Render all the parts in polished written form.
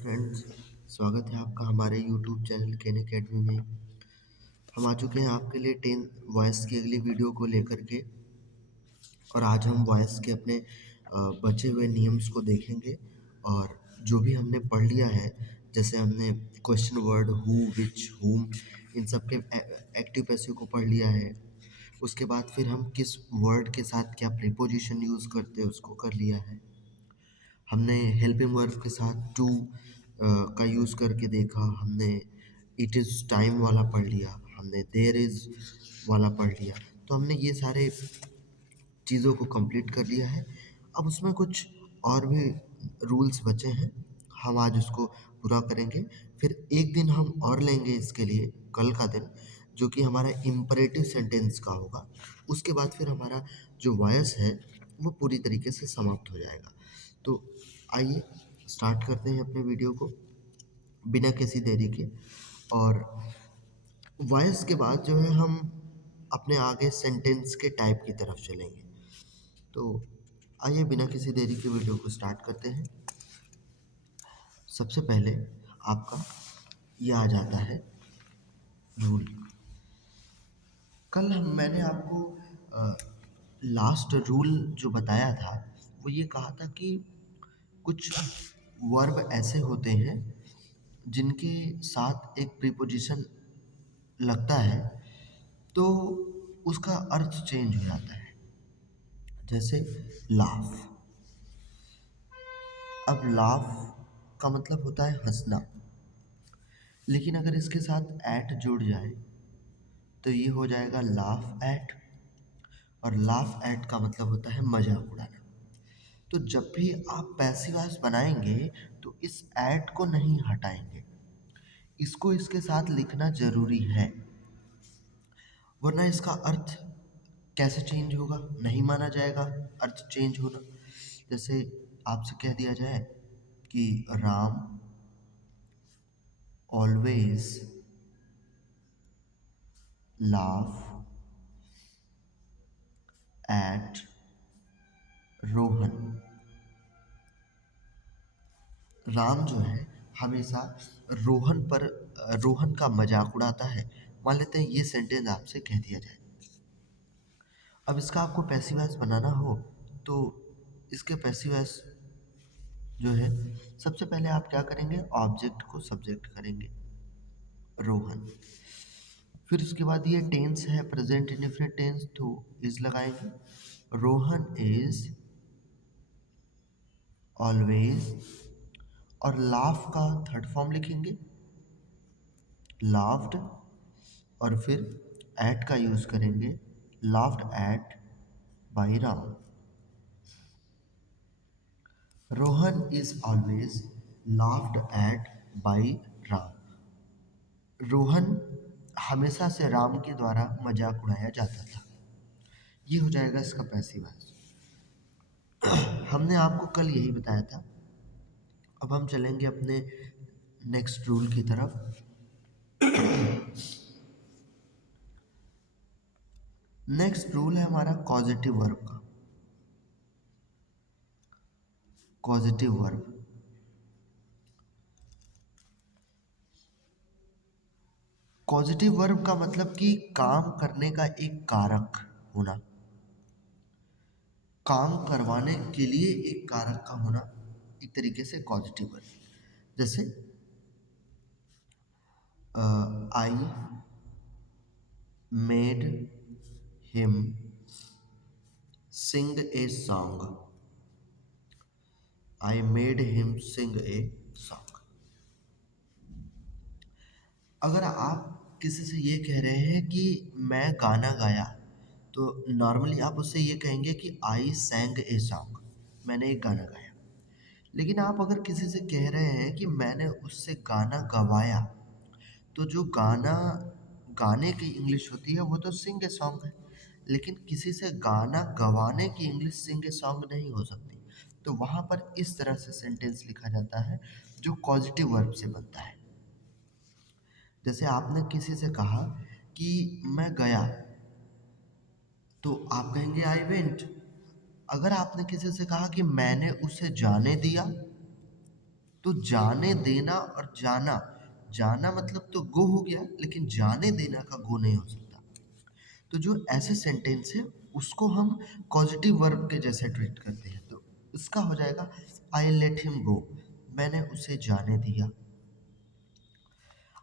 Friends, स्वागत है आपका हमारे यूट्यूब चैनल केन अकेडमी में। हम आ चुके हैं आपके लिए 10 वॉइस की अगली वीडियो को लेकर के। और आज हम वॉइस के अपने बचे हुए नियम्स को देखेंगे। और जो भी हमने पढ़ लिया है, जैसे हमने क्वेश्चन वर्ड हु, विच, हुम, इन सब के एक्टिव पैसिव को पढ़ लिया है। उसके बाद फिर हम किस वर्ड के साथ क्या प्रीपोजिशन यूज़ करते हैं उसको कर लिया है। हमने हेल्पिंग वर्ब के साथ टू का यूज़ करके देखा। हमने इट इज़ टाइम वाला पढ़ लिया, हमने देयर इज़ वाला पढ़ लिया। तो हमने ये सारे चीज़ों को कंप्लीट कर लिया है। अब उसमें कुछ और भी रूल्स बचे हैं, हम आज उसको पूरा करेंगे। फिर एक दिन हम और लेंगे इसके लिए, कल का दिन, जो कि हमारा इम्परेटिव सेंटेंस का होगा। उसके बाद फिर हमारा जो वॉयस है वो पूरी तरीके से समाप्त हो जाएगा। तो आइए स्टार्ट करते हैं अपने वीडियो को बिना किसी देरी के। और वॉइस के बाद जो है हम अपने आगे सेंटेंस के टाइप की तरफ चलेंगे। तो आइए बिना किसी देरी के वीडियो को स्टार्ट करते हैं। सबसे पहले आपका ये आ जाता है रूल। मैंने आपको लास्ट रूल जो बताया था वो ये कहा था कि कुछ वर्ब ऐसे होते हैं जिनके साथ एक प्रीपोजिशन लगता है तो उसका अर्थ चेंज हो जाता है। जैसे लाफ। अब लाफ का मतलब होता है हंसना, लेकिन अगर इसके साथ एट जुड़ जाए तो ये हो जाएगा लाफ एट। और लाफ एट का मतलब होता है मजाक उड़ाना। तो जब भी आप पैसिव वॉइस बनाएंगे तो इस एट को नहीं हटाएंगे, इसको इसके साथ लिखना जरूरी है, वरना इसका अर्थ कैसे चेंज होगा, नहीं माना जाएगा अर्थ चेंज होना। जैसे आपसे कह दिया जाए कि Ram always laugh at Rohan. Ram जो है हमेशा रोहन का मजाक उड़ाता है। मान लेते हैं ये सेंटेंस आपसे कह दिया जाए। अब इसका आपको पैसिव वॉइस बनाना हो तो इसके पैसिव वॉइस जो है, सबसे पहले आप क्या करेंगे, ऑब्जेक्ट को सब्जेक्ट करेंगे रोहन। फिर उसके बाद ये टेंस है प्रेजेंट इंडेफिनिट टेंस, तो इज लगाएंगे। रोहन इज ऑलवेज, और लाफ का थर्ड फॉर्म लिखेंगे लाफ्ड, और फिर एट का यूज करेंगे laughed eight by Ram. Rohan is always laughed eight by Ram. Rohan हमेशा से राम के द्वारा मजाक उड़ाया जाता था। ये हो जाएगा इसका पैसिव वॉइस। हमने आपको कल यही बताया था। अब हम चलेंगे अपने नेक्स्ट रूल की तरफ। नेक्स्ट रूल है हमारा कॉजेटिव वर्ब का। कॉजेटिव वर्ब, पॉजिटिव वर्ब का मतलब कि काम करने का एक कारक होना, काम करवाने के लिए एक कारक का होना, एक तरीके से पॉजिटिव वर्ब। जैसे I made him Singh a song. I made him Singh a song. अगर आप किसी से ये कह रहे हैं कि मैं गाना गाया, तो नॉर्मली आप उससे ये कहेंगे कि आई सैंग ए सॉन्ग, मैंने एक गाना गाया। लेकिन आप अगर किसी से कह रहे हैं कि मैंने उससे गाना गवाया, तो जो गाना गाने की इंग्लिश होती है वो तो सिंग ए सॉन्ग है, लेकिन किसी से गाना गवाने की इंग्लिश सिंग ए सॉन्ग नहीं हो सकती। तो वहाँ पर इस तरह से सेंटेंस लिखा जाता है जो पॉजिटिव वर्ब से बनता है। जैसे आपने किसी से कहा कि मैं गया, तो आप कहेंगे आई वेंट। अगर आपने किसी से कहा कि मैंने उसे जाने दिया, तो जाने देना और जाना, जाना मतलब तो गो हो गया, लेकिन जाने देना का गो नहीं हो सकता। तो जो ऐसे सेंटेंस है उसको हम पॉजिटिव वर्ब के जैसे ट्रीट करते हैं। तो इसका हो जाएगा आई लेट हिम गो, मैंने उसे जाने दिया।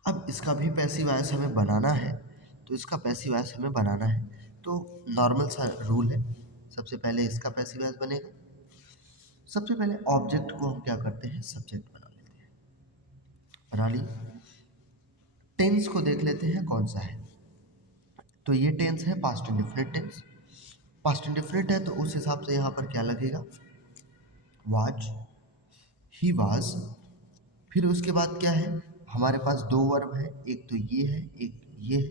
अब इसका भी पैसिव वॉइस हमें बनाना है, तो इसका पैसिव वॉइस हमें बनाना है। तो नॉर्मल सा रूल है, सबसे पहले इसका पैसिव वॉइस बनेगा। सबसे पहले ऑब्जेक्ट को हम क्या करते हैं, सब्जेक्ट बना लेते हैं। बना ली। टेंस को देख लेते हैं कौन सा है। तो ये टेंस है past indefinite tense. Past indefinite है तो उस हिसाब से यहाँ पर क्या लगेगा, वाज, ही वाज। फिर उसके बाद क्या है, हमारे पास दो वर्ब है, एक तो ये है एक ये है,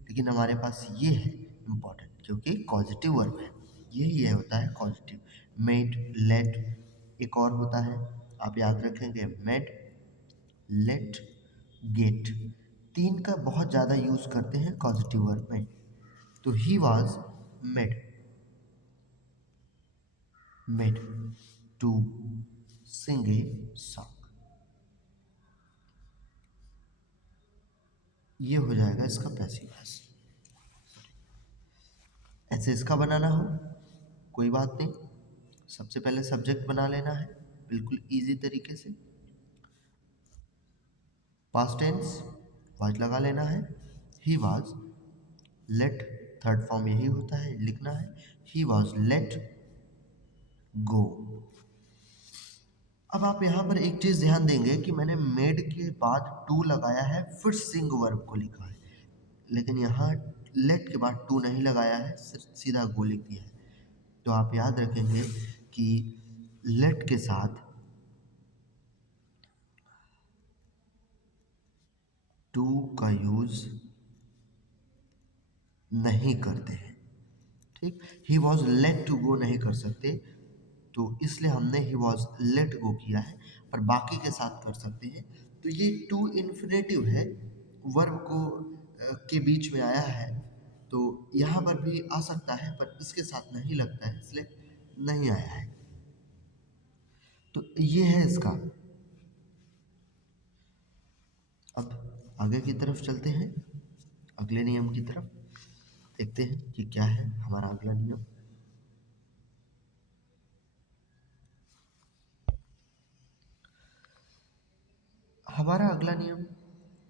लेकिन हमारे पास ये है इम्पॉर्टेंट क्योंकि कॉजेटिव वर्ब है। ये होता है कॉजेटिव। मेड, लेट, एक और होता है, आप याद रखेंगे, मेड, लेट, गेट। तीन का बहुत ज़्यादा यूज़ करते हैं कॉजेटिव वर्ब में। तो he was made, made to sing a song. ये हो जाएगा इसका पैसिव वॉइस। ऐसे इसका बनाना हो कोई बात नहीं, सबसे पहले सब्जेक्ट बना लेना है बिल्कुल इजी तरीके से। पास्ट टेंस वाज लगा लेना है, he was, let, third form यही होता है, लिखना है ही वाज लेट गो। अब आप यहाँ पर एक चीज़ ध्यान देंगे कि मैंने मेड के बाद टू लगाया है, फिर सिंग वर्ब को लिखा है, लेकिन यहाँ लेट के बाद टू नहीं लगाया है, सिर्फ सीधा गो लिख दिया है। तो आप याद रखेंगे कि लेट के साथ टू का यूज़ नहीं करते हैं, ठीक। He was let to go नहीं कर सकते, तो इसलिए हमने ही वॉज लेट गो किया है, पर बाकी के साथ कर सकते हैं। तो ये टू इन्फिनेटिव है, वर्ब को के बीच में आया है, तो यहाँ पर भी आ सकता है, पर इसके साथ नहीं लगता है, इसलिए नहीं आया है। तो ये है इसका। अब आगे की तरफ चलते हैं, अगले नियम की तरफ देखते हैं कि क्या है हमारा अगला नियम। हमारा अगला नियम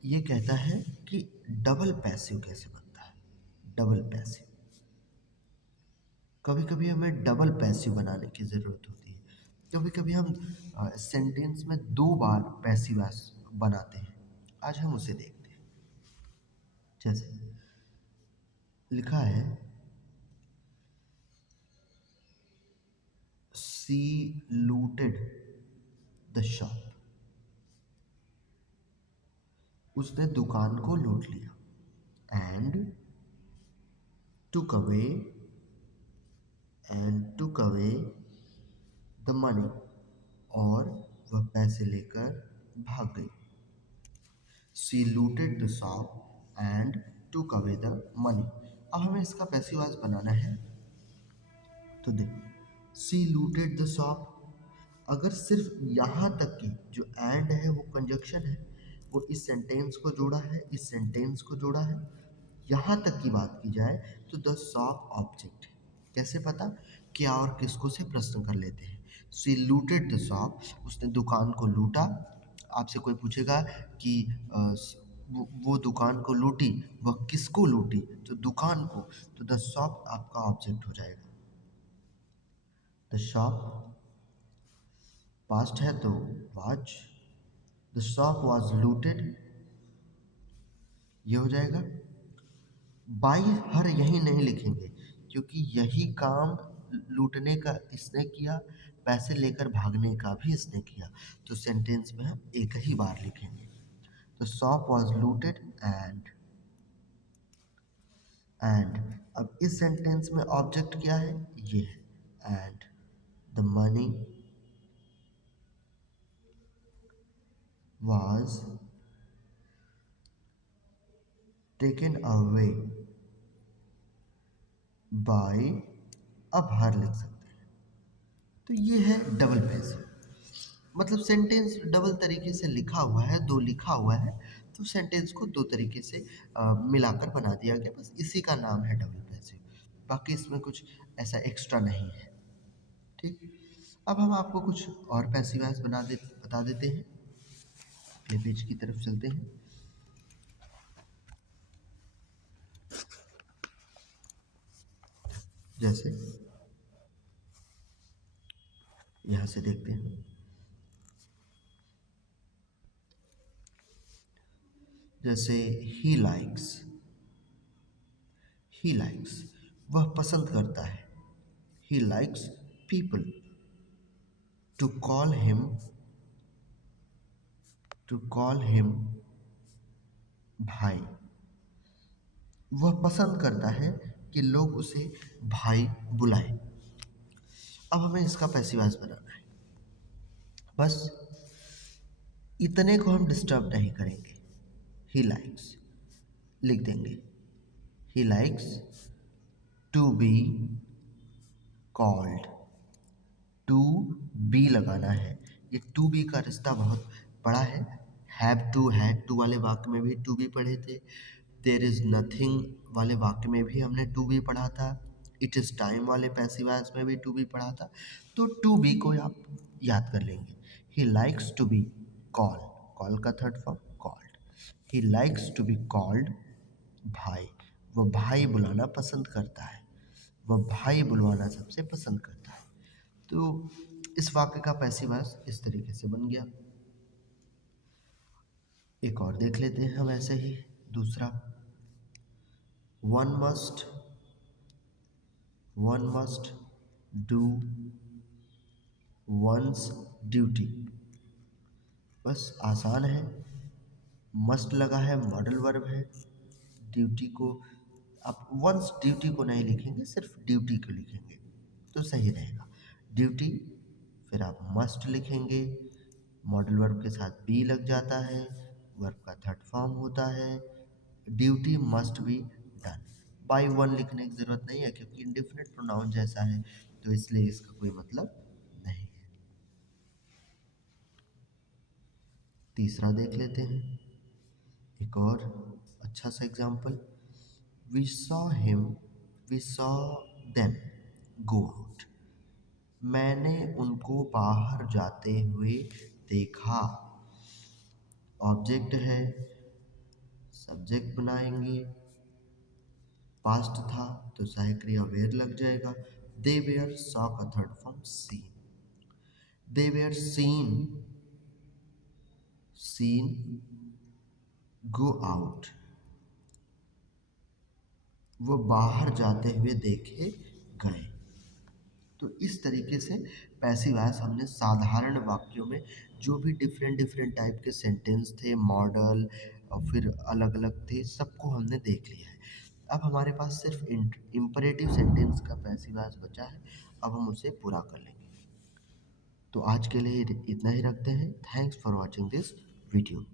ये कहता है कि डबल पैसिव कैसे बनता है। डबल पैसिव, कभी कभी हमें डबल पैसिव बनाने की ज़रूरत होती है। कभी कभी हम सेंटेंस में दो बार पैसिव बनाते हैं, आज हम उसे देखते हैं। जैसे लिखा है सी लूटेड द शॉप, उसने दुकान को लूट लिया। And took away, and took away the money, और वह पैसे लेकर भाग गई। She looted the shop and took away the money. अब हमें इसका पैसिव वॉइस बनाना है, तो देखो सी लूटेड द शॉप, अगर सिर्फ यहाँ तक की जो एंड है वो कंजक्शन है, वो इस सेंटेंस को जोड़ा है, इस सेंटेंस को जोड़ा है, यहाँ तक की बात की जाए तो द शॉप ऑब्जेक्ट है। कैसे पता, क्या और किसको से प्रश्न कर लेते हैं। सी लूटेड द शॉप, उसने दुकान को लूटा। आपसे कोई पूछेगा कि वो दुकान को लूटी, वह किसको लूटी, तो दुकान को, तो द शॉप आपका ऑब्जेक्ट हो जाएगा। द शॉप पास्ट है तो was, the shop was looted, ये हो जाएगा। बाई हर यही नहीं लिखेंगे क्योंकि यही काम लूटने का इसने किया, पैसे लेकर भागने का भी इसने किया, तो सेंटेंस में हम एक ही बार लिखेंगे। तो शॉप वाज लूटेड एंड अब इस सेंटेंस में ऑब्जेक्ट क्या है, ये है, and the money was taken away by, अब हर लिख सकते हैं। तो ये है डबल पैसिव। मतलब सेंटेंस डबल तरीके से लिखा हुआ है, 2 लिखा हुआ है, तो सेंटेंस को 2 तरीके से मिलाकर बना दिया गया, बस इसी का नाम है डबल पैसिव। बाकी इसमें कुछ ऐसा एक्स्ट्रा नहीं है, ठीक? अब हम आपको कुछ और पैसिव वॉइस बता देते हैं। अगले पेज की तरफ चलते हैं। जैसे यहाँ से देखते हैं, जैसे ही लाइक्स, वह पसंद करता है। He likes people to call him भाई। वह पसंद करता है कि लोग उसे भाई बुलाएं। अब हमें इसका पैसिव वॉइस बनाना है। बस इतने को हम डिस्टर्ब नहीं करेंगे। ही लाइक्स लिख देंगे। He likes to be called. To be लगाना है। ये टू बी का रिश्ता बहुत बड़ा है। हैव टू वाले वाक्य में भी टू बी पढ़े थे। देयर इज नथिंग वाले वाक्य में भी हमने टू बी पढ़ा था। इट इज टाइम वाले पैसिव वॉइस में भी टू बी पढ़ा था। तो टू बी को आप याद कर लेंगे। He likes to be call, call का third form called. He likes to be called भाई। वह भाई बुलाना पसंद करता है। वह भाई बुलवाना सबसे पसंद करता है। तो इस वाक्य का पैसिव वॉइस इस तरीके से बन गया। एक और देख लेते हैं हम ऐसे ही दूसरा। One must do once duty. बस आसान है। मस्ट लगा है, मॉडल वर्ब है। ड्यूटी को आप वंस ड्यूटी को नहीं लिखेंगे, सिर्फ ड्यूटी को लिखेंगे तो सही रहेगा। ड्यूटी, फिर आप मस्ट लिखेंगे, मॉडल वर्ब के साथ बी लग जाता है, वर्ब का थर्ड फॉर्म होता है। Duty must be done. By one लिखने की ज़रूरत नहीं है क्योंकि इंडेफिनिट प्रोनाउन जैसा है, तो इसलिए इसका कोई मतलब नहीं है। तीसरा देख लेते हैं, एक और अच्छा सा example. We saw him, we saw them go out. मैंने उनको बाहर जाते हुए देखा। ऑब्जेक्ट है, सब्जेक्ट बनाएंगे, पास्ट था तो सहायक क्रिया वेयर लग जाएगा। दे वेयर, सॉ का third form seen. They were seen go out. वो बाहर जाते हुए देखे गए। तो इस तरीके से पैसिव वॉइस हमने साधारण वाक्यों में जो भी डिफरेंट डिफरेंट टाइप के सेंटेंस थे, मॉडल और फिर अलग अलग थे, सबको हमने देख लिया है। अब हमारे पास सिर्फ इम्परेटिव सेंटेंस का पैसिव वॉइस बचा है, अब हम उसे पूरा कर लेंगे। तो आज के लिए इतना ही रखते हैं। Thanks for watching this video.